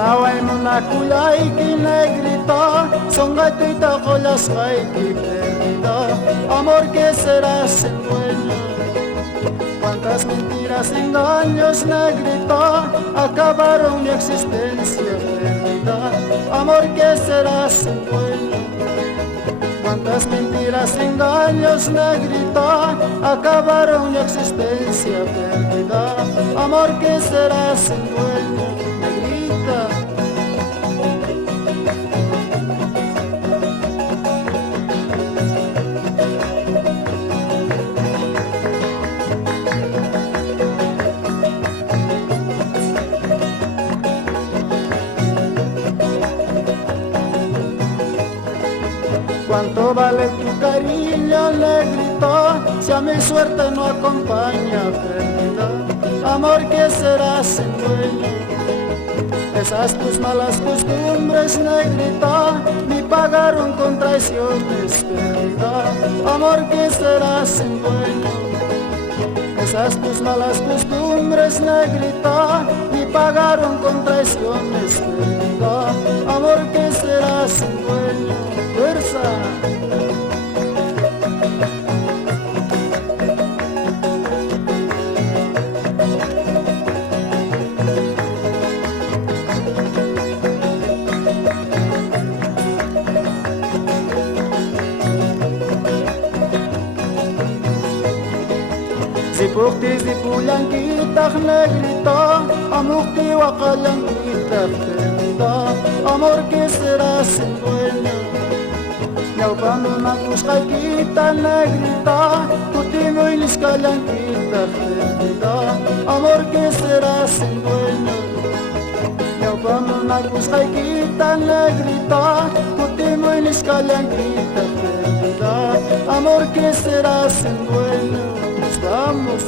Naway mo na kulay kinegrita, son gratuita con las que perdida. Amor que será sin dueño. Cuántas mentiras, engaños, negrita, acabaron mi existencia perdida. Amor que será sin dueño. Cuántas mentiras, engaños, negrita, acabaron mi existencia perdida. Amor que será sin dueño, negrita. ¿Cuánto vale tu cariño, negrita, si a mi suerte no acompaña perdida? Amor que será sin dueño. Esas tus malas costumbres, negrita, me pagaron con traiciones perdida. Amor que será sin dueño. Esas tus malas costumbres, negrita, me pagaron con traiciones perdida. Amor que será sin dueño. Fuerza. Zipukti zipulang kita negrita, amukti wakalang kita perdida. Amor que será sin dueño. Yaw panunakus kay kita negrita, puti mo ilis ka lang kita perdida. Amor que será sin dueño. Yaw panunakus kay kita negrita, puti mo ilis ka lang kita perdida. Amor que será sin dueño. Vamos.